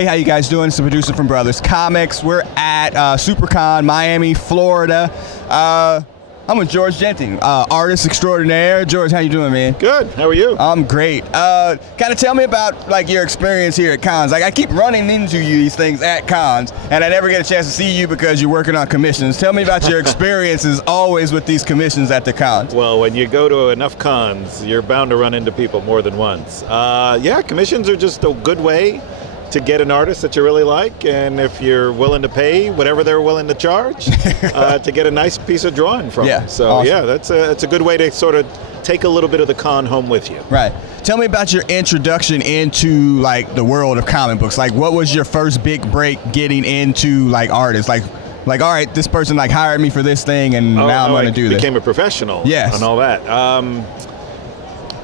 Hey, how you guys doing? It's the producer from Brothers Comics. We're at Supercon, Miami, Florida. I'm with Georges Jeanty, artist extraordinaire. George, how you doing, man? Good. How are you? I'm great. Kind of tell me about your experience here at cons. I keep running into these things at cons, and I never get a chance to see you because you're working on commissions. Tell me about your experiences always with these commissions at the cons. Well, when you go to enough cons, you're bound to run into people more than once. Yeah, commissions are just a good way to get an artist that you really like, and if you're willing to pay whatever they're willing to charge, to get a nice piece of drawing from them. So awesome. Yeah, that's a good way to sort of take a little bit of the con home with you. Right. Tell me about your introduction into the world of comic books. What was your first big break getting into artists? All right, this person hired me for this thing, and now I'm going to do this. Became a professional. Yes. And all that.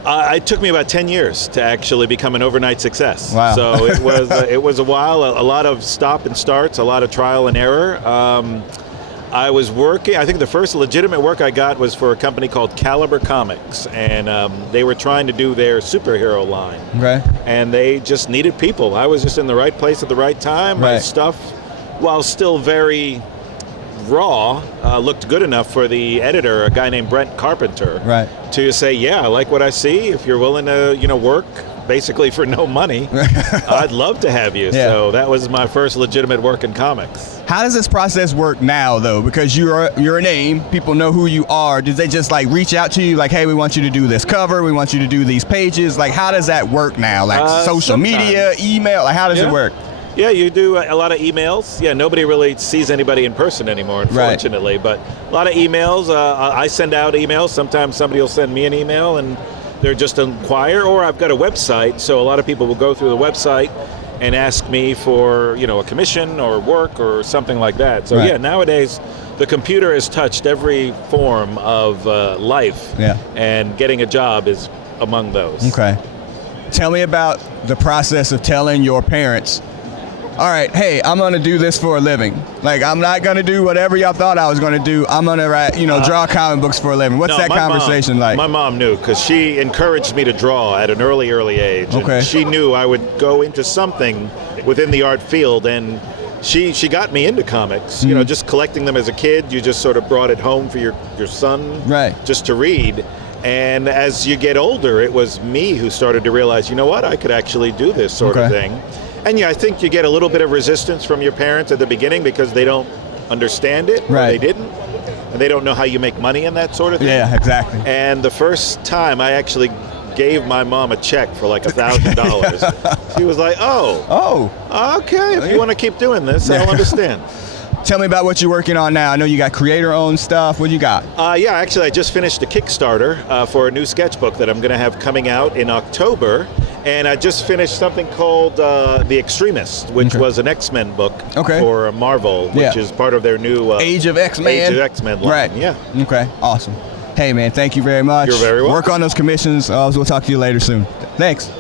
It took me about 10 years to actually become an overnight success. Wow. So it was a while, a lot of stop and starts, a lot of trial and error. I was working, I think the first legitimate work I got was for a company called Caliber Comics, and they were trying to do their superhero line. Okay. And they just needed people. I was just in the right place at the right time. Right. My stuff, while still very raw, looked good enough for the editor, a guy named Brent Carpenter, right, to say, yeah, I like what I see. If you're willing to, work basically for no money, I'd love to have you. Yeah. So that was my first legitimate work in comics. How does this process work now, though? Because you're a name, people know who you are. Did they just reach out to you hey, we want you to do this cover, we want you to do these pages? How does that work now? Social media, email, how does it work? Yeah, you do a lot of emails. Yeah, nobody really sees anybody in person anymore, unfortunately. Right. But a lot of emails. I send out emails. Sometimes somebody will send me an email and they're just inquire. Or I've got a website, so a lot of people will go through the website and ask me for a commission or work or something like that. So yeah, nowadays the computer has touched every form of life. Yeah. And getting a job is among those. Okay. Tell me about the process of telling your parents, all right, hey, I'm going to do this for a living. I'm not going to do whatever y'all thought I was going to do. I'm going to write, draw comic books for a living. What's that conversation like? My mom knew, because she encouraged me to draw at an early age. Okay. And she knew I would go into something within the art field, and she got me into comics. Mm-hmm. Just collecting them as a kid, you just sort of brought it home for your son, right, just to read. And as you get older, it was me who started to realize, I could actually do this sort of thing. And I think you get a little bit of resistance from your parents at the beginning because they don't understand it, right, or they didn't, and they don't know how you make money and that sort of thing. Yeah, exactly. And the first time I actually gave my mom a check for $1,000, she was like, oh, okay, if you want to keep doing this, I'll understand. Tell me about what you're working on now. I know you got creator-owned stuff. What do you got? Yeah, actually, I just finished a Kickstarter for a new sketchbook that I'm going to have coming out in October. And I just finished something called The Extremist, which was an X-Men book for Marvel, which is part of their new Age of X-Men. Age of X-Men line. Right. Yeah. Okay. Awesome. Hey, man, thank you very much. You're very welcome. Work on those commissions. We'll talk to you later soon. Thanks.